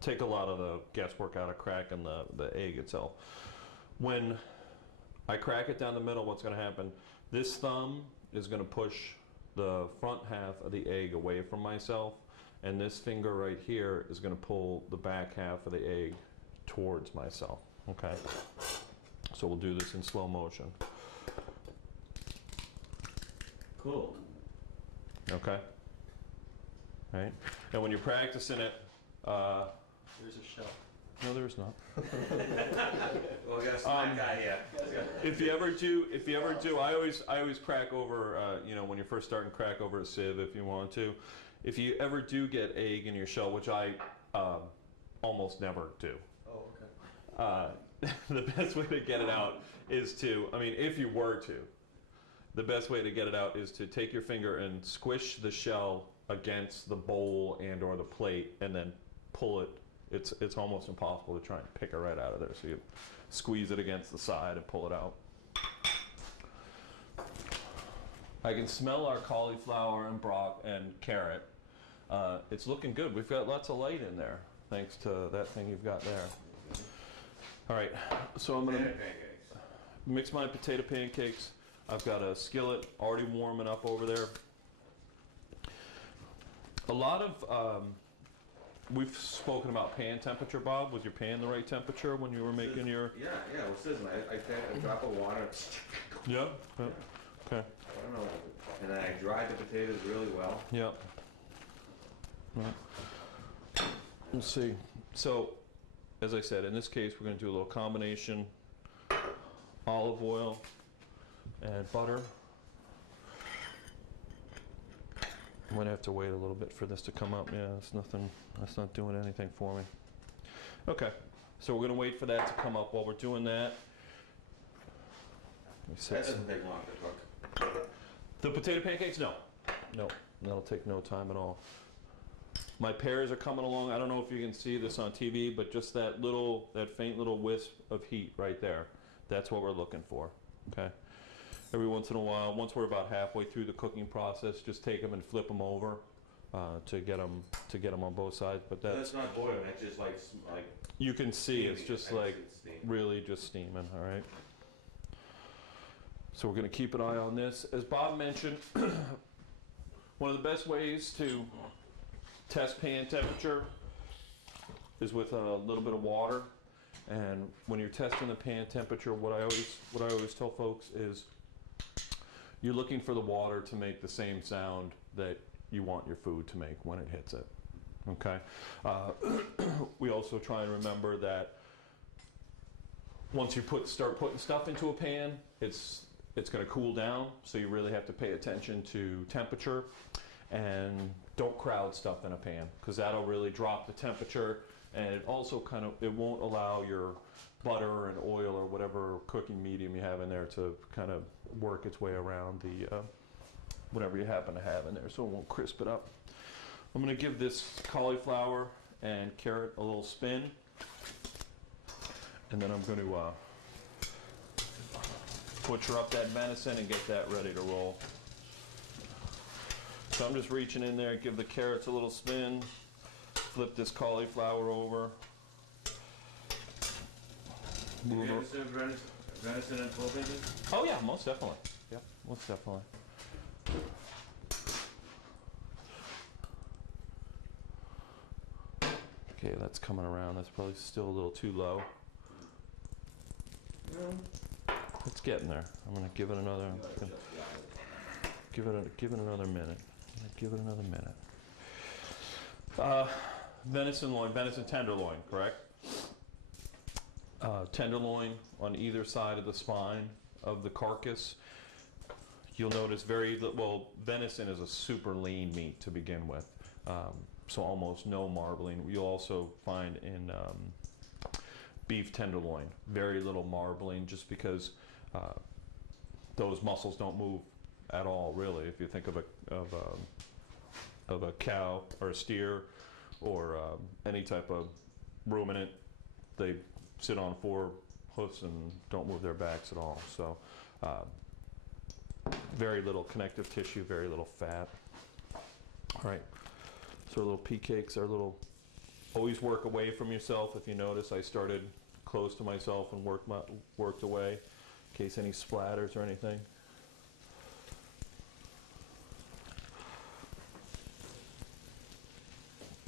take a lot of the guesswork out of cracking the egg itself. When I crack it down the middle, what's going to happen? This thumb is going to push the front half of the egg away from myself, and this finger right here is going to pull the back half of the egg towards myself. Okay? So we'll do this in slow motion. Cool. Okay? Right? And when you're practicing it, there's a shell. no, there's not. Well, we got a smart guy here. If you ever do, I always crack over. You know, when you're first starting, crack over a sieve if you want to. If you ever do get egg in your shell, which I almost never do. Oh, okay. The best way to get it out is to, I mean, if you were to, the best way to get it out is to take your finger and squish the shell against the bowl and or the plate, and then pull it. It's almost impossible to try and pick it right out of there. So you squeeze it against the side and pull it out. I can smell our cauliflower and and carrot. It's looking good. We've got lots of light in there, thanks to that thing you've got there. All right, so I'm going to mix my potato pancakes. I've got a skillet already warming up over there. A lot of, we've spoken about pan temperature, Bob. Was your pan the right temperature when you were making your... Yeah, well, sizzling. I take a drop of water. Yeah? Okay. I don't know. And then I dried the potatoes really well. Yeah. Right. Let's see. So, as I said, in this case, we're going to do a little combination olive oil and butter. I'm going to have to wait a little bit for this to come up. Yeah, it's nothing. That's not doing anything for me. Okay, so we're going to wait for that to come up. While we're doing that, that doesn't take long to cook. The potato pancakes? No, that'll take no time at all. My pears are coming along. I don't know if you can see this on TV, but just that faint little wisp of heat right there. That's what we're looking for. Okay. Every once in a while, once we're about halfway through the cooking process, just take them and flip them over to get them on both sides. But that's not boiling. That's just like you can see it's just like really just steaming. All right. So we're going to keep an eye on this. As Bob mentioned, one of the best ways to test pan temperature is with a little bit of water. And when you're testing the pan temperature, what I always tell folks is you're looking for the water to make the same sound that you want your food to make when it hits it. Okay. We also try and remember that once you start putting stuff into a pan, it's going to cool down. So you really have to pay attention to temperature, and don't crowd stuff in a pan because that'll really drop the temperature. And it also it won't allow your butter and oil or whatever cooking medium you have in there to kind of work its way around the whatever you happen to have in there, so it won't crisp it up. I'm going to give this cauliflower and carrot a little spin, and then I'm going to butcher up that venison and get that ready to roll. So I'm just reaching in there, give the carrots a little spin, flip this cauliflower over. Have you ever served venison and 12 inches? Oh yeah, most definitely. Yeah, most definitely. Okay, that's coming around. That's probably still a little too low. Yeah. It's getting there. I'm gonna give it another. Give it another minute. Give it another minute. Venison tenderloin, correct? Tenderloin on either side of the spine of the carcass. You'll notice venison is a super lean meat to begin with, so almost no marbling. You'll also find in beef tenderloin very little marbling, just because those muscles don't move at all, really. If you think of a cow or a steer or any type of ruminant, they sit on 4 hoofs and don't move their backs at all. So very little connective tissue, very little fat. All right, So our little pea cakes are little, always work away from yourself. If you notice, I started close to myself and worked away in case any splatters or anything.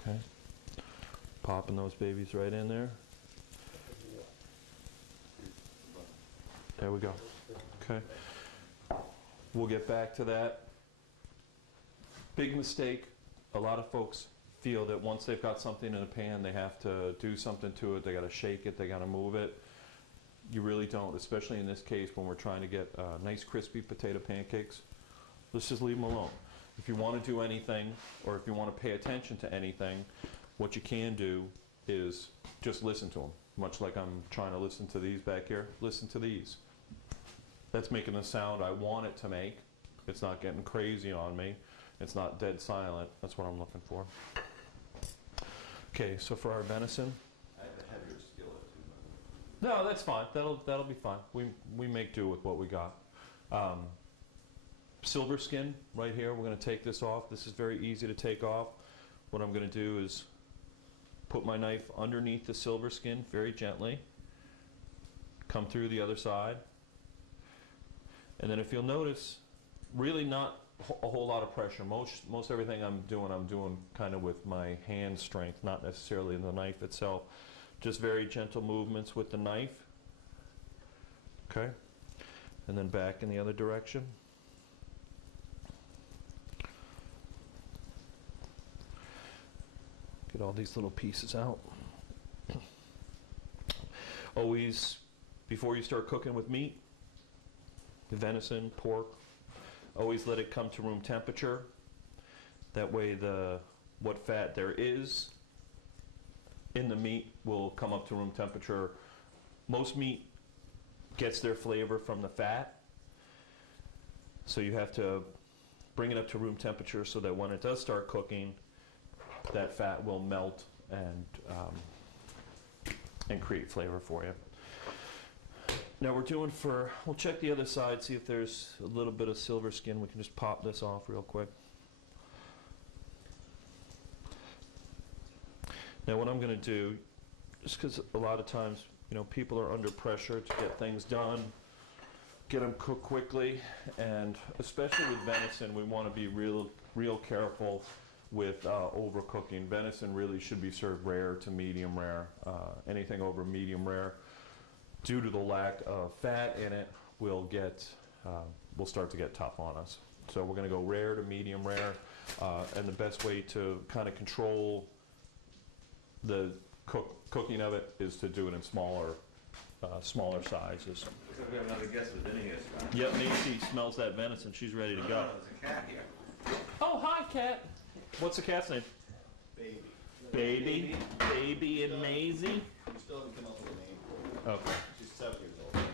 Okay. Popping those babies right in there. There we go. Okay. We'll get back to that. Big mistake. A lot of folks feel that once they've got something in a pan, they have to do something to it. They got to shake it. They got to move it. You really don't, especially in this case when we're trying to get nice crispy potato pancakes. Let's just leave them alone. If you want to do anything, or if you want to pay attention to anything, what you can do is just listen to them. Much like I'm trying to listen to these back here. Listen to these. That's making the sound I want it to make. It's not getting crazy on me. It's not dead silent. That's what I'm looking for. Okay, so for our venison. I have a heavier skillet too. No, that's fine. That'll be fine. We make do with what we got. Silver skin right here. We're going to take this off. This is very easy to take off. What I'm going to do is put my knife underneath the silver skin very gently. Come through the other side. And then if you'll notice, really not a whole lot of pressure. Most everything I'm doing kind of with my hand strength, not necessarily the knife itself. Just very gentle movements with the knife. Okay? And then back in the other direction. Get all these little pieces out. Always, before you start cooking with meat, venison, pork, always let it come to room temperature. That way what fat there is in the meat will come up to room temperature. Most meat gets their flavor from the fat. So you have to bring it up to room temperature so that when it does start cooking, that fat will melt and create flavor for you. Now we'll check the other side, see if there's a little bit of silver skin. We can just pop this off real quick. Now what I'm going to do, just because a lot of times, people are under pressure to get things done, get them cooked quickly, and especially with venison, we want to be real careful with overcooking. Venison really should be served rare to medium rare. Anything over medium rare, due to the lack of fat in it, will start to get tough on us. So we're going to go rare to medium rare, and the best way to kind of control the cooking of it is to do it in smaller sizes. Looks like we have another guest with Vinny here. Yep, Macy smells that venison. She's ready to go. Oh, there's a cat here. Oh, hi, cat. What's the cat's name? Baby. Baby and Maisie? You still haven't come up with a name for her. Okay. She's 7 years old.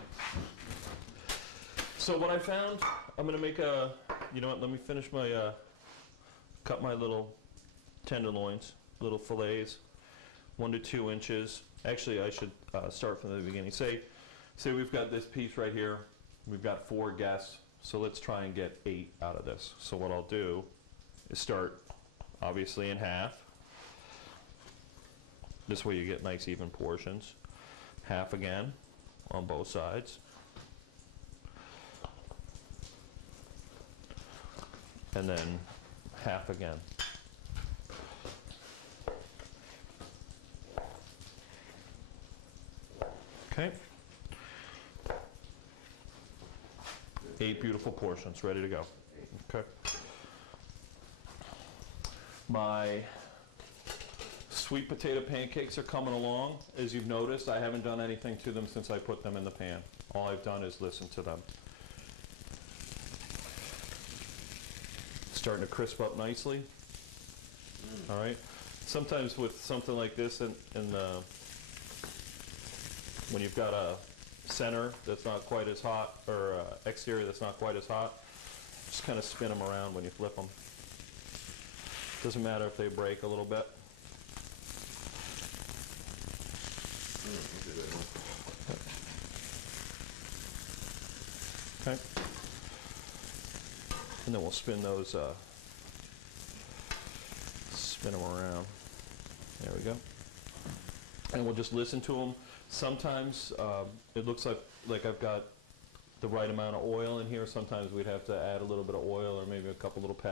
So what I found, I'm going to make let me finish my, cut my little tenderloins, little fillets, 1 to 2 inches. Actually, I should start from the beginning. Say we've got this piece right here. We've got 4 guests, so let's try and get 8 out of this. So what I'll do is start, obviously, in half. This way you get nice even portions. Half again on both sides. And then half again. Okay. 8 beautiful portions ready to go. Okay. My sweet potato pancakes are coming along. As you've noticed, I haven't done anything to them since I put them in the pan. All I've done is listen to them. Starting to crisp up nicely. All right. Sometimes with something like this, when you've got a center that's not quite as hot, or exterior that's not quite as hot, just kind of spin them around when you flip them. Doesn't matter if they break a little bit. Okay. And then we'll spin those Spin them around. There we go. And we'll just listen to them. Sometimes it looks like I've got the right amount of oil in here. Sometimes we'd have to add a little bit of oil or maybe a couple little pats